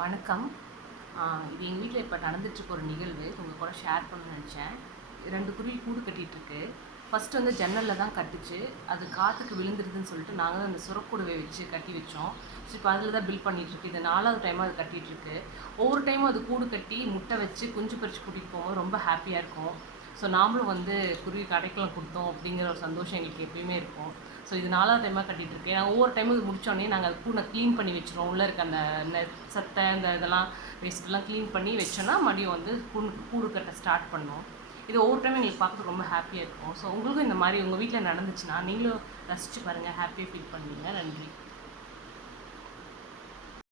வணக்கம். இது எங்கள் வீட்டில் இப்போ நடந்துட்டுருக்க ஒரு நிகழ்வு. உங்கள் கூட ஷேர் பண்ணணும்னு நினச்சேன். 2 குருவி கூடு கட்டிகிட்ருக்கு. ஃபஸ்ட்டு வந்து ஜன்னலில் தான் கட்டுச்சு. அது காற்றுக்கு விழுந்துருதுன்னு சொல்லிட்டு நாங்கள் தான் அந்த சுரக்கூடுவை வச்சு கட்டி வச்சோம். ஸோ இப்போ அதில் தான் பில்ட் பண்ணிகிட்ருக்கு. இது 4வது டைமாக அது கட்டிகிட்ருக்கு. ஒவ்வொரு டைமும் அது கூடு கட்டி முட்டை வச்சு குஞ்சு பறித்து கூட்டிகிட்டு போகும்போது ரொம்ப ஹாப்பியாக இருக்கும். ஸோ நாமளும் வந்து குருவிக்கு அடைக்கலம் கொடுத்தோம் அப்படிங்கிற ஒரு சந்தோஷம் எங்களுக்கு எப்பயுமே இருக்கும். ஸோ இது 4வது டைமாக கட்டிகிட்ருக்கு. நாங்கள் ஒவ்வொரு டைமும் இது முடித்தோடனே நாங்கள் அது கூடை க்ளீன் பண்ணி வச்சுருவோம். உள்ளே இருக்க அந்த சத்தை இந்த இதெல்லாம் வேஸ்ட்டெல்லாம் க்ளீன் பண்ணி வச்சோன்னா மறுபடியும் வந்து கூடு கட்ட ஸ்டார்ட் பண்ணோம். இது ஒவ்வொரு டைமும் எங்களுக்கு பார்க்குறதுக்கு ரொம்ப ஹாப்பியாக இருக்கும். ஸோ உங்களுக்கும் இந்த மாதிரி உங்கள் வீட்டில் நடந்துச்சுன்னா நீங்களும் ரசித்து பாருங்கள், ஹாப்பியாக ஃபீல் பண்ணுவீங்க. நன்றி.